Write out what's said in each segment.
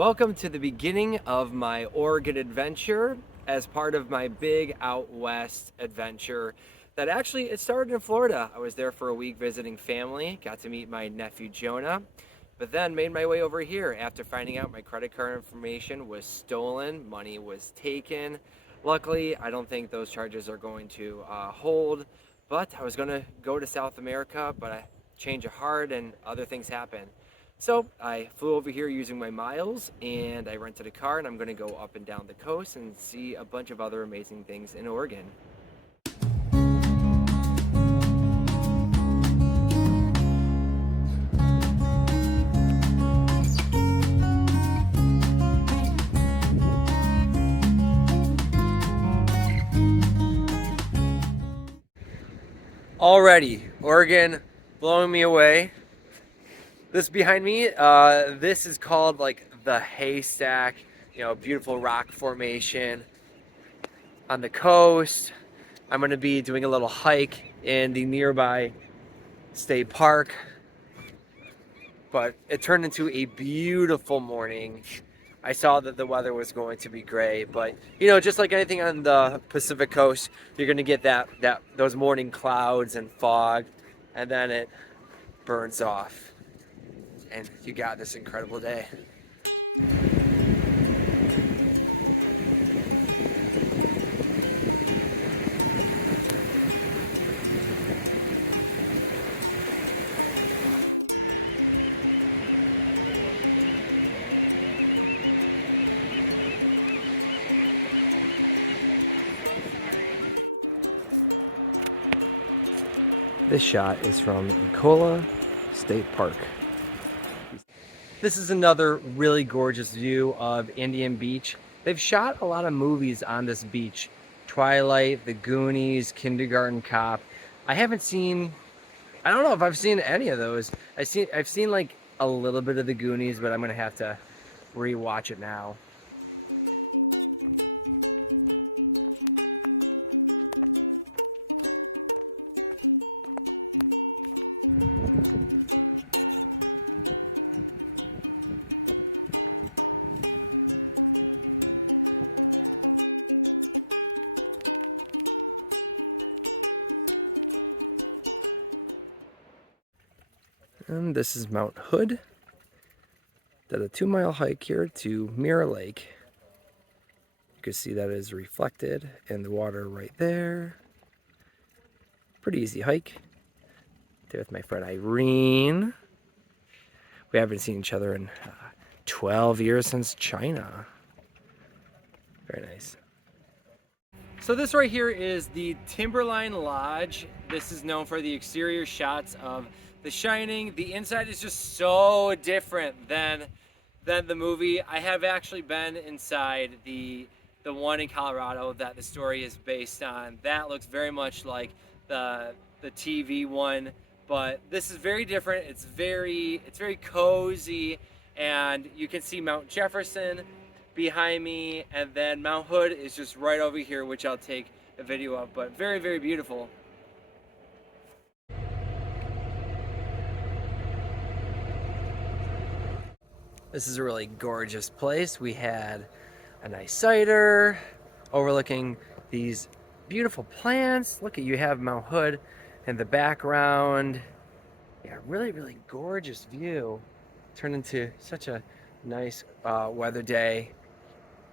Welcome to the beginning of my Oregon adventure as part of my big out west adventure that actually it started in Florida. I was there for a week visiting family, got to meet my nephew Jonah, but then made my way over here after finding out my credit card information was stolen, money was taken. Luckily, I don't think those charges are going to hold, but I was going to go to South America, but I change of heart and other things happen. So I flew over here using my miles and I rented a car and I'm gonna go up and down the coast and see a bunch of other amazing things in Oregon. Already, Oregon blowing me away. This behind me, this is called like the Haystack, beautiful rock formation on the coast. I'm gonna be doing a little hike in the nearby state park, but it turned into a beautiful morning. I saw that the weather was going to be gray, but just like anything on the Pacific coast, you're gonna get those morning clouds and fog, and then it burns off. And you got this incredible day. This shot is from Ecola State Park. This is another really gorgeous view of Indian Beach. They've shot a lot of movies on this beach. Twilight, The Goonies, Kindergarten Cop. I don't know if I've seen any of those. I've seen like a little bit of The Goonies, but I'm gonna have to rewatch it now. And this is Mount Hood. Did a 2-mile hike here to Mirror Lake. You can see that is reflected in the water right there. Pretty easy hike. There with my friend Irene. We haven't seen each other in 12 years since China. Very nice. So this right here is the Timberline Lodge. This is known for the exterior shots of The Shining. The inside is just so different than the movie. I have actually been inside the one in Colorado that the story is based on. That looks very much like the TV one, but this is very different. It's very cozy, and you can see Mount Jefferson behind me, and then Mount Hood is just right over here, which I'll take a video of, but very, very beautiful. This is a really gorgeous place. We had a nice cider overlooking these beautiful plants. Look at, you have Mount Hood in the background. Yeah, really, really gorgeous view. Turned into such a nice weather day.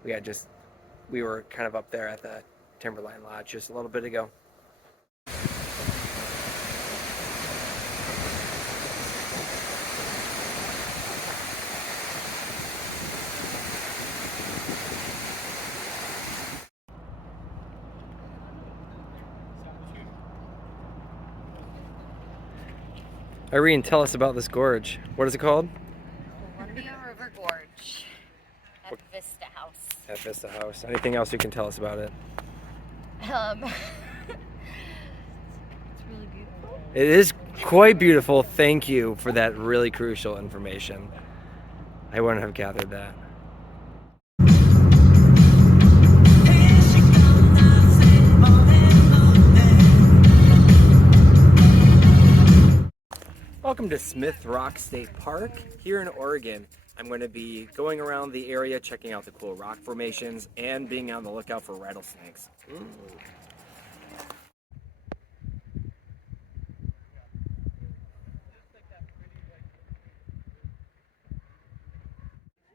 We were kind of up there at the Timberline Lodge just a little bit ago. Irene, tell us about this gorge. What is it called? Columbia River Gorge at Vista House. At Vista House. Anything else you can tell us about it? It's really beautiful. It is quite beautiful. Thank you for that really crucial information. I wouldn't have gathered that. Welcome to Smith Rock State Park here in Oregon. I'm going to be going around the area, checking out the cool rock formations, and being on the lookout for rattlesnakes.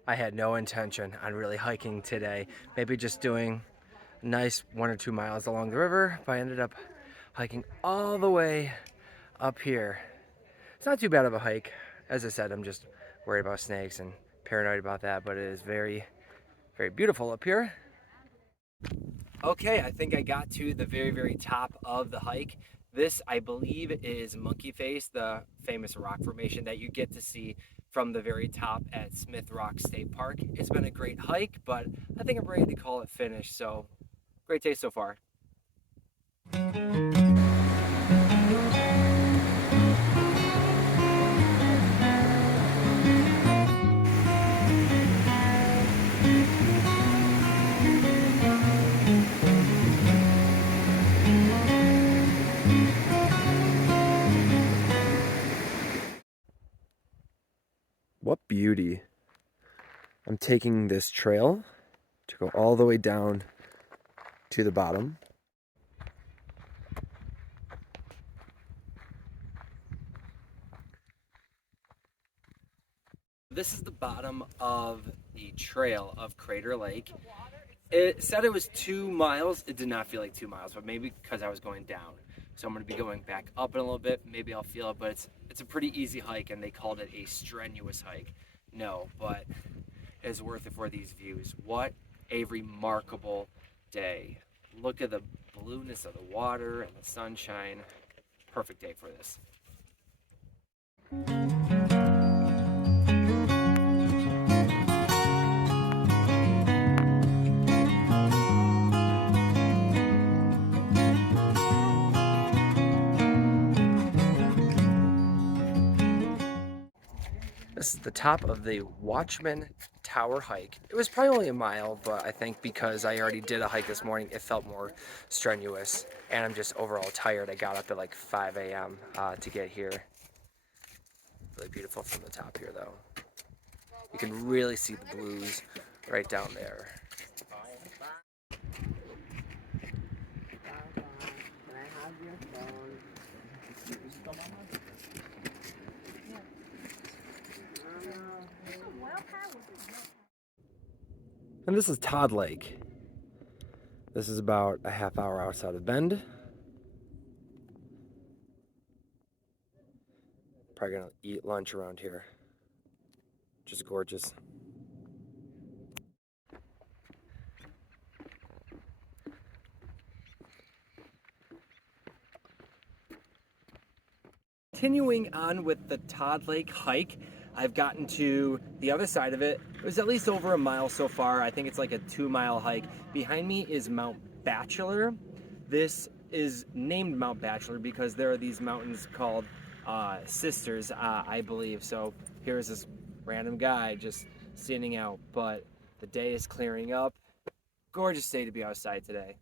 I had no intention on really hiking today. Maybe just doing a nice 1 or 2 miles along the river, but I ended up hiking all the way up here. It's not too bad of a hike. As I said, I'm just worried about snakes and paranoid about that, but it is very, very beautiful up here. Okay, I think I got to the very, very top of the hike. This, I believe, is Monkey Face, the famous rock formation that you get to see from the very top at Smith Rock State Park. It's been a great hike, but I think I'm ready to call it finished. So, great day so far. What beauty. I'm taking this trail to go all the way down to the bottom. This is the bottom of the trail of Crater Lake. It said it was 2 miles. It did not feel like 2 miles, but maybe because I was going down. So I'm going to be going back up in a little bit. Maybe I'll feel it, but it's a pretty easy hike, and they called it a strenuous hike. No, but it's worth it for these views. What a remarkable day. Look at the blueness of the water and the sunshine. Perfect day for this. This is the top of the Watchman Tower hike. It was probably only a mile, but I think because I already did a hike this morning, it felt more strenuous. And I'm just overall tired. I got up at like 5 a.m. To get here. Really beautiful from the top here, though. You can really see the blues right down there. And this is Todd Lake. This is about a half hour outside of Bend. Probably gonna eat lunch around here. Just gorgeous. Continuing on with the Todd Lake hike, I've gotten to the other side of it. It was at least over a mile so far. I think it's like a 2-mile hike. Behind me is Mount Bachelor. This is named Mount Bachelor because there are these mountains called Sisters, I believe. So here's this random guy just standing out, but the day is clearing up. Gorgeous day to be outside today.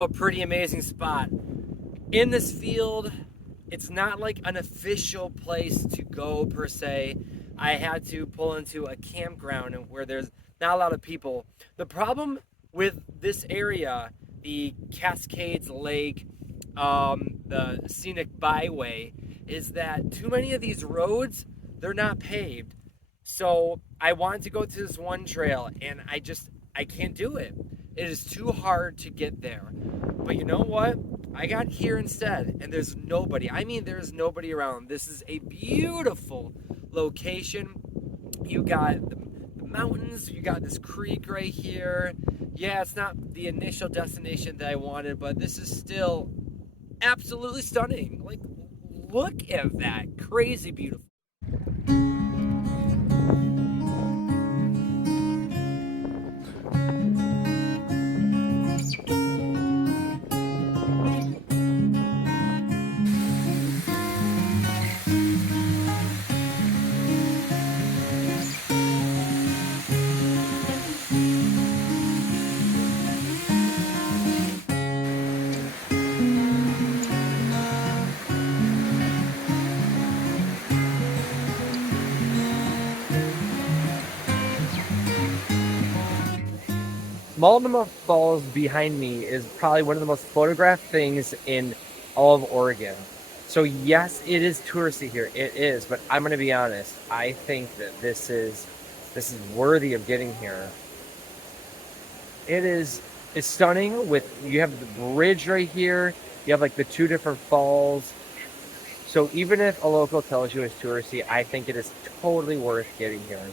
A pretty amazing spot. In this field, it's not like an official place to go per se. I had to pull into a campground where there's not a lot of people. The problem with this area, the Cascades Lake, the scenic byway, is that too many of these roads, they're not paved. So I wanted to go to this one trail and I can't do it. It is too hard to get there. But you know what? I got here instead, and there's nobody. I mean, there's nobody around. This is a beautiful location. You got the mountains, you got this creek right here. Yeah, it's not the initial destination that I wanted, but this is still absolutely stunning. Like, look at that. Crazy beautiful. Multnomah Falls behind me is probably one of the most photographed things in all of Oregon. So yes, it is touristy here. It is, but I'm gonna be honest. I think that this is worthy of getting here. It's stunning. You have the bridge right here. You have like the two different falls. So even if a local tells you it's touristy, I think it is totally worth getting here.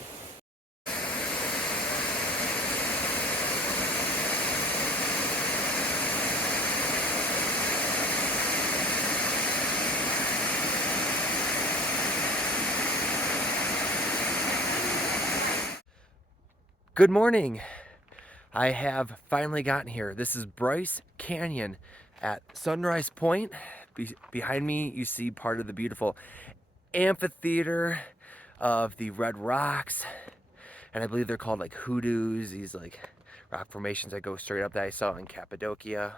Good morning. I have finally gotten here. This is Bryce Canyon at Sunrise Point. Behind me, you see part of the beautiful amphitheater of the red rocks. And I believe they're called like hoodoos, these like rock formations that go straight up that I saw in Cappadocia.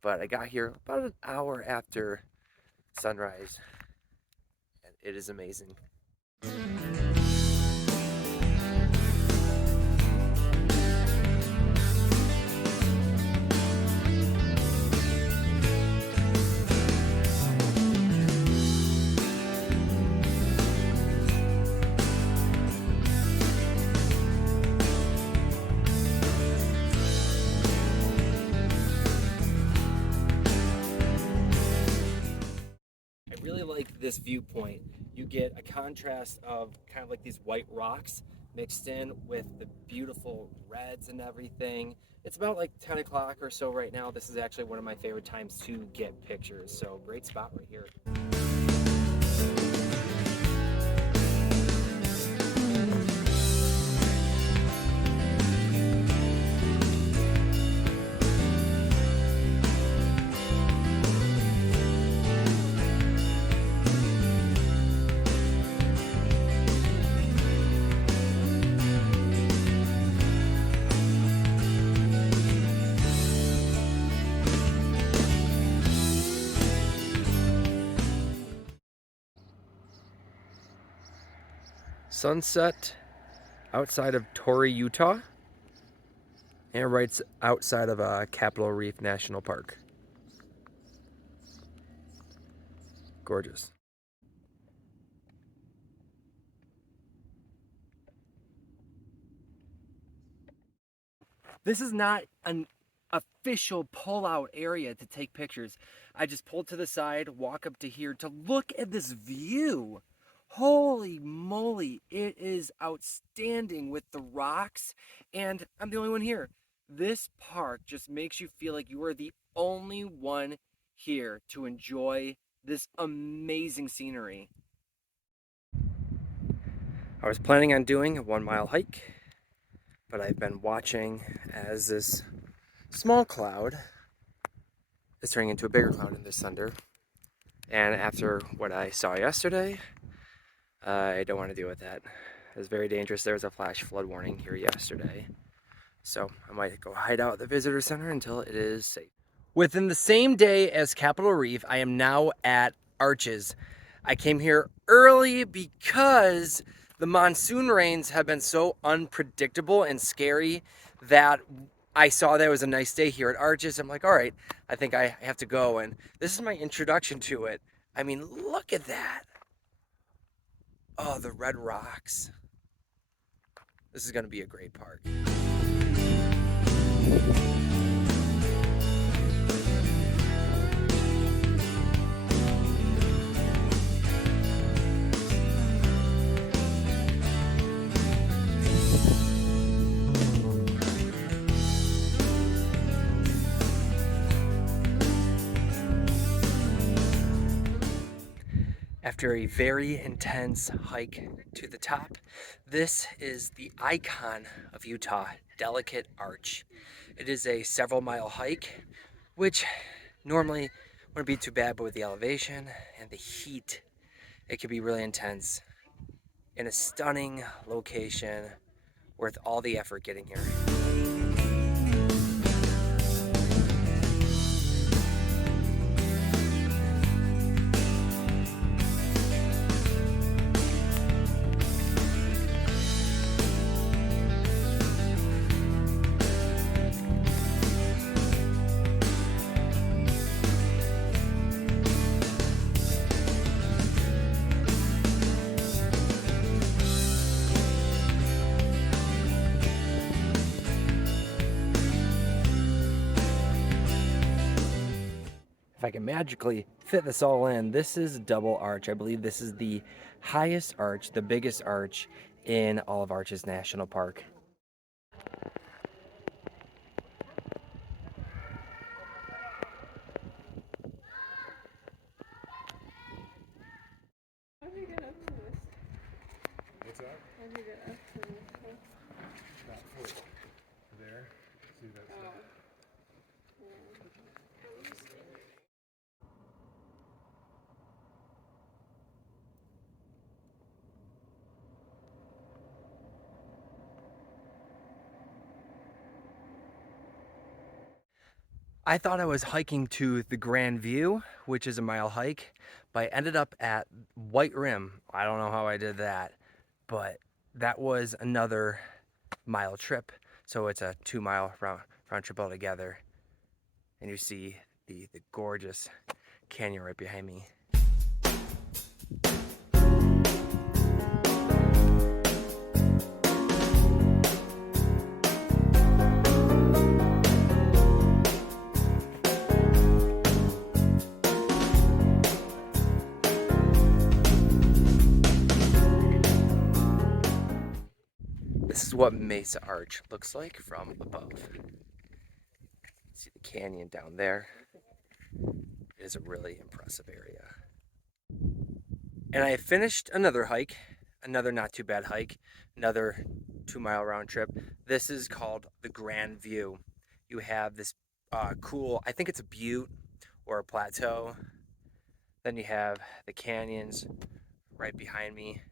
But I got here about an hour after sunrise, and it is amazing. I really like this viewpoint. You get a contrast of kind of like these white rocks mixed in with the beautiful reds and everything. It's about like 10 o'clock or so right now. This is actually one of my favorite times to get pictures. So great spot right here. Sunset outside of Torrey, Utah, and right outside of Capitol Reef National Park. Gorgeous. This is not an official pull-out area to take pictures. I just pulled to the side, walk up to here to look at this view. Holy moly, it is outstanding with the rocks, and I'm the only one here. This park just makes you feel like you are the only one here to enjoy this amazing scenery. I was planning on doing a 1-mile hike, but I've been watching as this small cloud is turning into a bigger cloud in this thunder. And after what I saw yesterday, I don't want to deal with that. It was very dangerous. There was a flash flood warning here yesterday. So I might go hide out at the visitor center until it is safe. Within the same day as Capitol Reef, I am now at Arches. I came here early because the monsoon rains have been so unpredictable and scary that I saw that it was a nice day here at Arches. I'm like, all right, I think I have to go. And this is my introduction to it. I mean, look at that. Oh, the red rocks. This is going to be a great park. After a very intense hike to the top, this is the icon of Utah, Delicate Arch. It is a several-mile hike, which normally wouldn't be too bad, but with the elevation and the heat, it can be really intense. In a stunning location, worth all the effort getting here. I can magically fit this all in, this is double arch. I believe this is the highest arch, the biggest arch in all of Arches National Park. How did you get up to this? What's that? How did you get up to this? That foot there. See that? Oh. I thought I was hiking to the Grand View, which is a mile hike, but I ended up at White Rim. I don't know how I did that, but that was another mile trip. So it's a 2 mile round trip altogether. And you see the gorgeous canyon right behind me. This is what Mesa Arch looks like from above. See the canyon down there. It is a really impressive area. And I finished another hike, another not too bad hike, another 2 mile round trip. This is called the Grand View. You have this cool, I think it's a butte or a plateau. Then you have the canyons right behind me.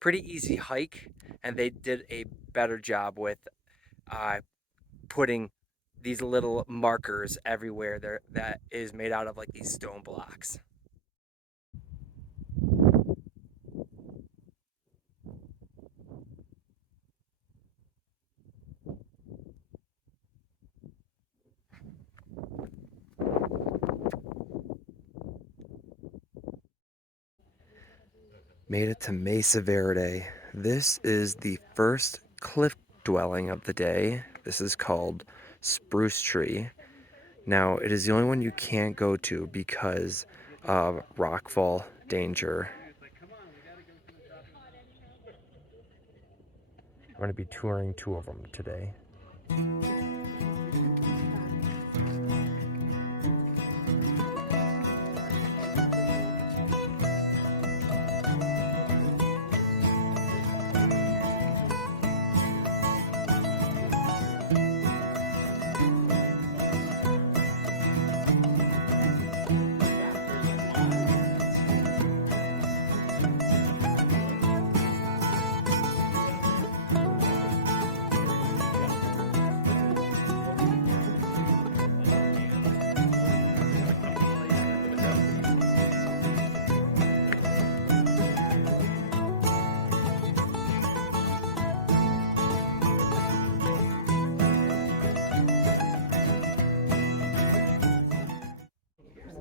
Pretty easy hike, and they did a better job with putting these little markers everywhere there that is made out of like these stone blocks. Made it to Mesa Verde. This is the first cliff dwelling of the day. This is called Spruce Tree. Now, it is the only one you can't go to because of rockfall danger. I'm going to be touring 2 of them today.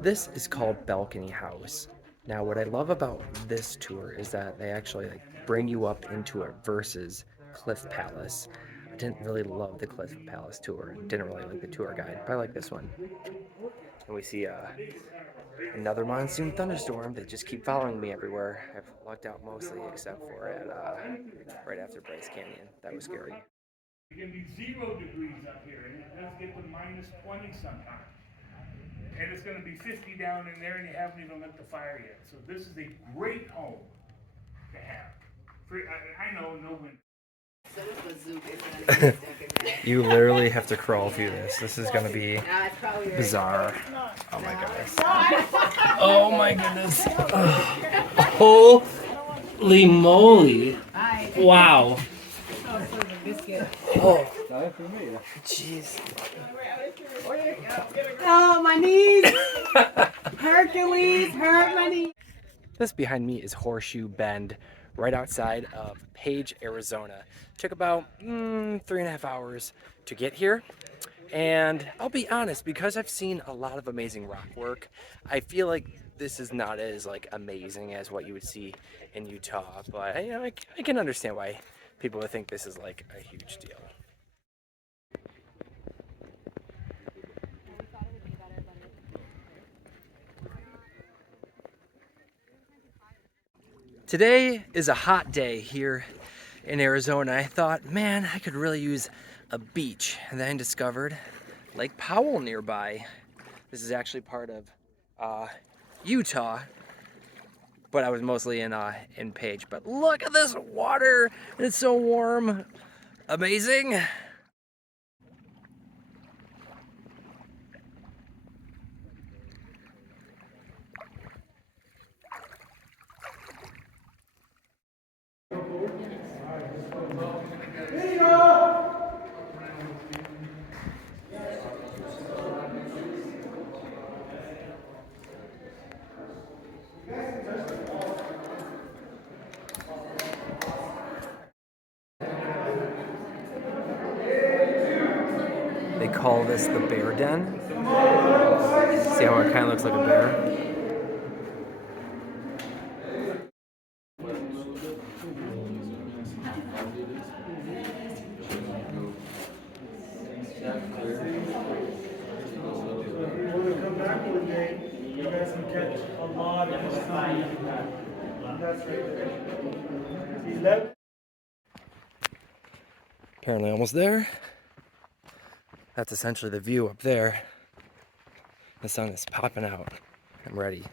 This is called Balcony House. Now, what I love about this tour is that they actually bring you up into it versus Cliff Palace. I didn't really love the Cliff Palace tour. Didn't really like the tour guide, but I like this one. And we see another monsoon thunderstorm. They just keep following me everywhere. I've lucked out mostly, except for at right after Bryce Canyon. That was scary. It can be 0 degrees up here, and it does get to minus 20 sometimes. And it's going to be 50 down in there, and you haven't even lit the fire yet. So this is a great home to have. I know, no wind. You literally have to crawl through this. This is going to be bizarre. Oh my goodness. Oh my goodness. Holy moly. Wow. Oh, jeez. Oh, my knees! Hercules, hurt my knees. This behind me is Horseshoe Bend, right outside of Page, Arizona. Took about 3.5 hours to get here. And I'll be honest, because I've seen a lot of amazing rock work, I feel like this is not as amazing as what you would see in Utah. But I can understand why people would think this is a huge deal. Today is a hot day here in Arizona. I thought, man, I could really use a beach. And then I discovered Lake Powell nearby. This is actually part of Utah, but I was mostly in Page. But look at this water, it's so warm, amazing. They call this the bear den. See how it kind of looks like a bear? When we come back one day, you guys can catch a lot of this time. That's right there. 11. Apparently almost there. That's essentially the view up there. The sun is popping out. I'm ready.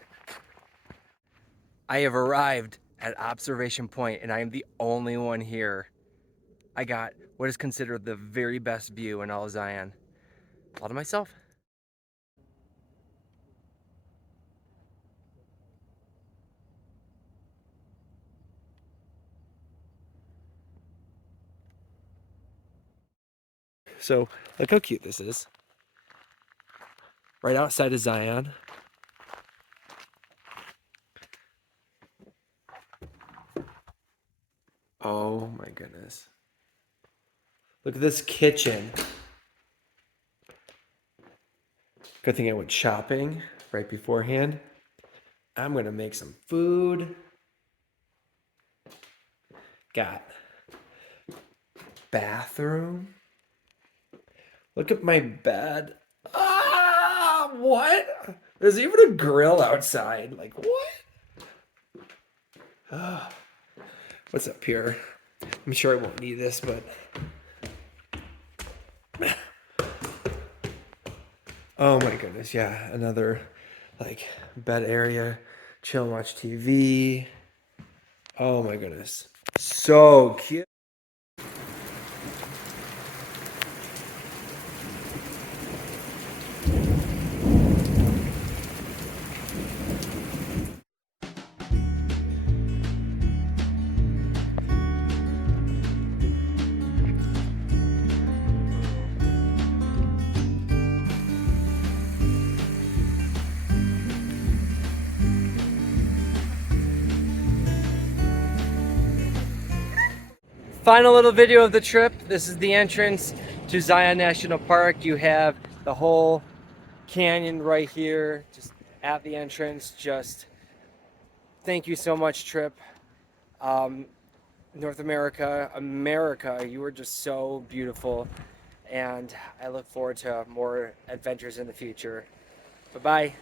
I have arrived at observation point and I am the only one here. I got what is considered the very best view in all of Zion. All to myself. So look how cute this is. Right outside of Zion. Oh my goodness. Look at this kitchen. Good thing I went shopping right beforehand. I'm gonna make some food. Got bathroom. Look at my bed. Ah, what? There's even a grill outside. Like, what? Ah, what's up here? I'm sure I won't need this, but. Oh my goodness, yeah. Another, like, bed area. Chill and watch TV. Oh my goodness. So cute. Final little video of the trip. This is the entrance to Zion National Park. You have the whole canyon right here, just at the entrance. Just thank you so much, Trip. North America, you were just so beautiful. And I look forward to more adventures in the future. Bye-bye.